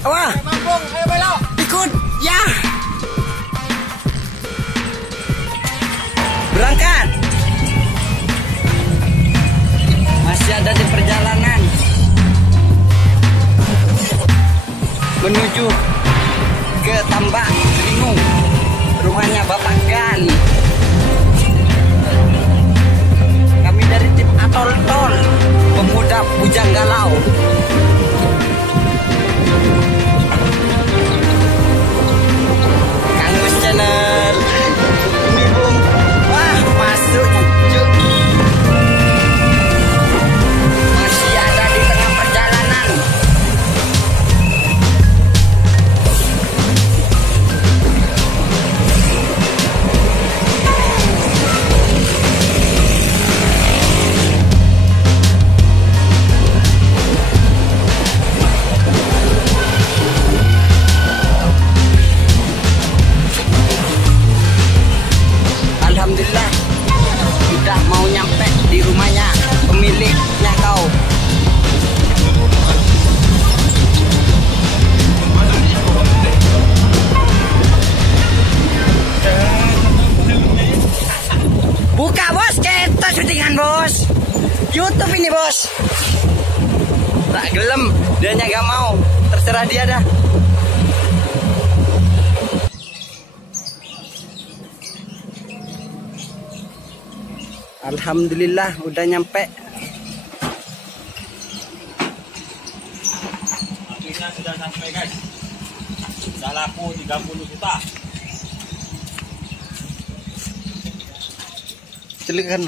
Wah, ayo belok. Ikut, ya. Berangkat. Masih ada di perjalanan menuju ke Tambak Selingung, rumahnya Bapak Gan. Kami dari tim Atol Tol Pemuda Bujang Galau. Channel ini belum masuk cucu, masih ada di tengah perjalanan. Alhamdulillah sudah mau nyampe di rumahnya pemiliknya kau. Buka bos, kita syutingan bos. YouTube ini bos. Tak gelem, dia gak mau. Terserah dia dah. Alhamdulillah udah nyampe. Akhirnya sudah sampai guys. Sudah laku 30 juta. Celikan.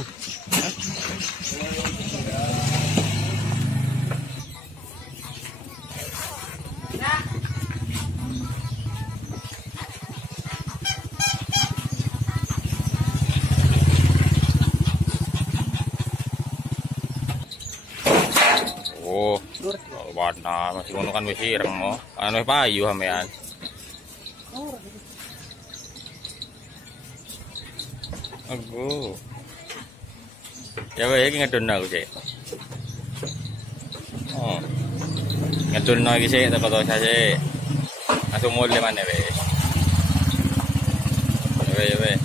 Oh, warna masih ngono kan wis ireng mo. Anu payu sampean. Aku. Ya wae iki ngedon aku sih. Oh. Ngedon iki sih tak foto saya. Langsung mulai mana wes. Ya wae.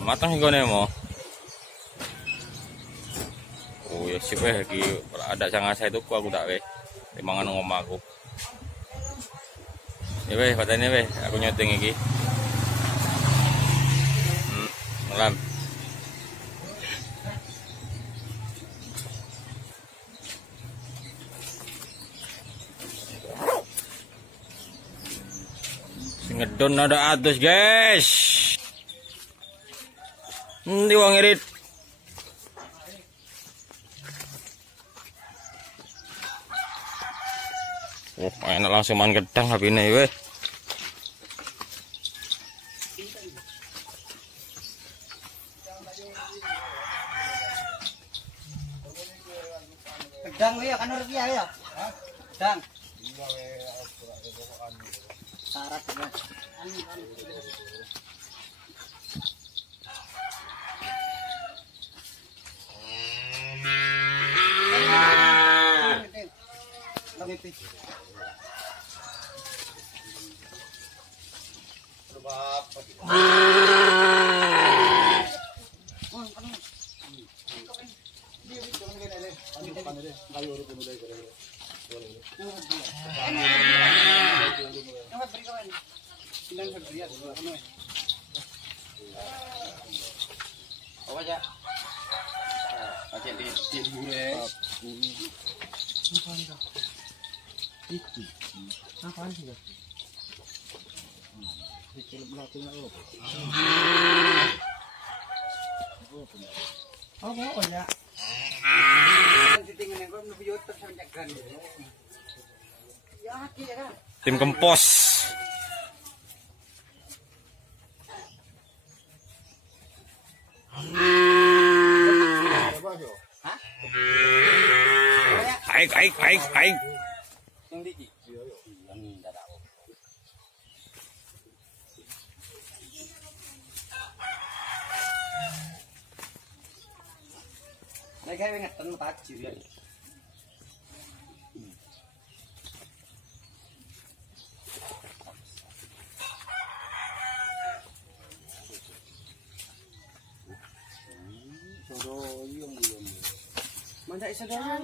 Matang ngene mo. Oh ya sih weh iki ada sangat saya itu aku tak weh timangan ngomong aku ya weh patene weh aku nyuting iki malam ngedon ada atus guys ndi wong irit. Oh, enak langsung main gedang HP ini weh. Gedang ya kan rupiah ya. Gedang. Syarat ya. Apa aja? Pakai di gue. Apaan sih? Kecil belakangnya lo. Oh ya. Titingan yang Tim Kempos. Aik. Đây cái ngặt tấn ta chịu vậy. Mana isa dah?